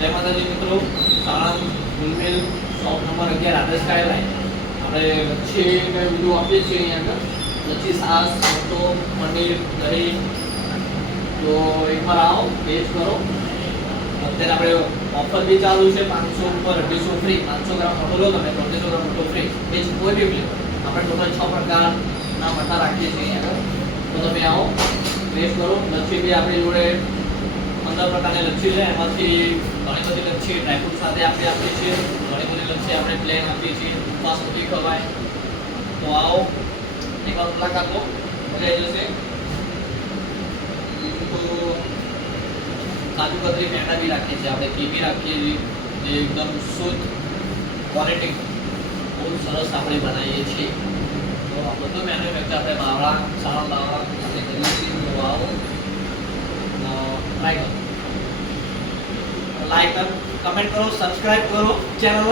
જય માતાજી મિત્રો, સાણંદ ગુલમેલ શોપ નંબર 11 આદર્શ સ્કાયલાઇન. આપણે લચ્છી બધું આપીએ છીએ અહીંયા આગળ. લચ્છી, છાશ, મઠો, પનીર, દહીં. તો એકવાર આવો, ટેસ્ટ કરો. અત્યારે આપણે ઓફર બી ચાલુ છે. 500 ઉપર 250 ફ્રી. 500 ગ્રામ મઠો લો તમે 300 ગ્રામ મઠો ફ્રી. એ જ કોઈ બી ફ્લેવર. આપણે ટોટલ 6 પ્રકારના મઠા રાખીએ છીએ અહીંયા આગળ. તો તમે આવો, ટેસ્ટ કરો. લચ્છી બી આપણી જોડે 15 પ્રકારની લચ્છી છે. એમાંથી ઘણી બધી લચ્છી ડ્રાયફ્રૂટ સાથે આપણે આપીએ છીએ. ઘણી બધી લચ્છી આપણે પ્લેન આપીએ છીએ. બાસમતી ખવાય. તો આવો, એકવાર મુલાકાત લો, મજા આવી જશે. બીજું તો કાજુ કતરી પેંડા બી રાખીએ છીએ આપણે, ઘી બી રાખીએ છીએ, જે એકદમ શુદ્ધ ક્વોલિટી બહુ સરસ આપણે બનાવીએ છીએ. તો આ બધું મેન્યુફેક્ચર આપણે બાવળા, સાણંદ બાવળા આપણે કરીએ છીએ. તો આવો, ટ્રાય કરો, લાઈક કરો, કમેન્ટ કરો, સબસ્ક્રાઇબ કરો ચેનલ.